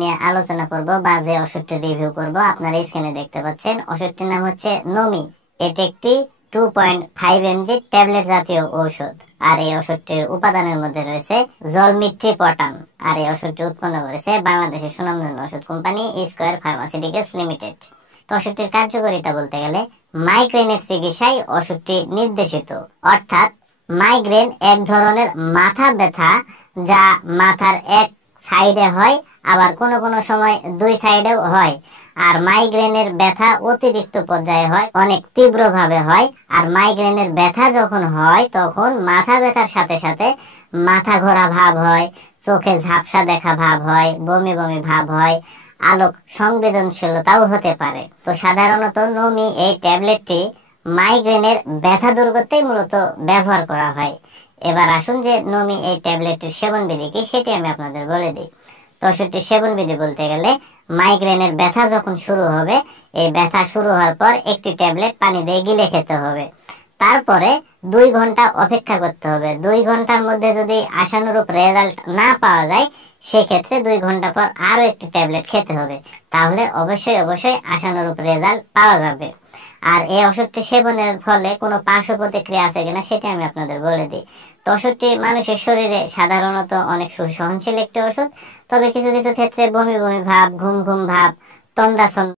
নিয়ে আলোচনা করব বা যে ওষুধটি রিভিউ করব আপনারা স্ক্রিনে দেখতে পাচ্ছেন। ওষুধটির নাম হচ্ছে নমি। এটি একটি 2.5 mg ট্যাবলেট জাতীয় ঔষধ। আর এই ওষুধটির উপাদানের মধ্যে রয়েছে জলমিট্রিপটান। আর এই ওষুধটি উৎপন্ন করেছে বাংলাদেশের সুনামধন্য ওষুধ কোম্পানি স্কয়ার ফার্মাসিউটিক্যালস লিমিটেড। তো ওষুধটির কার্যকারিতা বলতে গেলে মাইগ্রেনের চিকিৎসায় ওষুধটি নির্দেশিত। অর্থাৎ মাইগ্রেন এক ধরনের মাথা ব্যথা যা মাথার এক সাইডে হয়, আবার কোনো কোনো সময় দুই সাইডেও হয়। আর মাইগ্রেনের ব্যথা অতিরিক্ত পর্যায়ে হয়, অনেক তীব্রভাবে হয়। আর মাইগ্রেনের ব্যথা যখন হয় তখন মাথা ব্যথার সাথে সাথে মাথা ঘোরা ভাব হয়, চোখে ঝাপসা দেখা ভাব হয়, বমি বমি ভাব হয়, আলোক সংবেদনশীলতাও হতে পারে। তো সাধারণত নমি এই ট্যাবলেটটি মাইগ্রেনের ব্যথা দূর করতেই মূলত ব্যবহার করা হয়। এবার আসুন যে নমি এই ট্যাবলেটের সেবন বিধি কি সেটি আমি আপনাদের বলে দিই। তো ওষুধটির সেবন বিধি বলতে গেলে মাইগ্রেনের ব্যথা যখন শুরু হবে, এই ব্যথা শুরু হওয়ার পর একটি ট্যাবলেট পানি দিয়ে গিলে খেতে হবে। তারপরে 2 ঘন্টা অপেক্ষা করতে হবে। 2 ঘন্টার মধ্যে যদি আশানুরূপ রেজাল্ট না পাওয়া যায়, সেক্ষেত্রে 2 ঘন্টা পর আরো একটি ট্যাবলেট খেতে হবে। তাহলে অবশ্যই অবশ্যই আশানুরূপ রেজাল্ট পাওয়া যাবে। আর এই ওষুধটি সেবনের ফলে কোনো পার্শ্ব প্রতিক্রিয়া আছে কিনা সেটি আমি আপনাদের বলে দিই। তো ওষুধটি মানুষের শরীরে সাধারণত অনেক সহনশীল একটি ওষুধ। তবে কিছু কিছু ক্ষেত্রে বমি বমি ভাব, ঘুম ঘুম ভাব, তন্দ্রা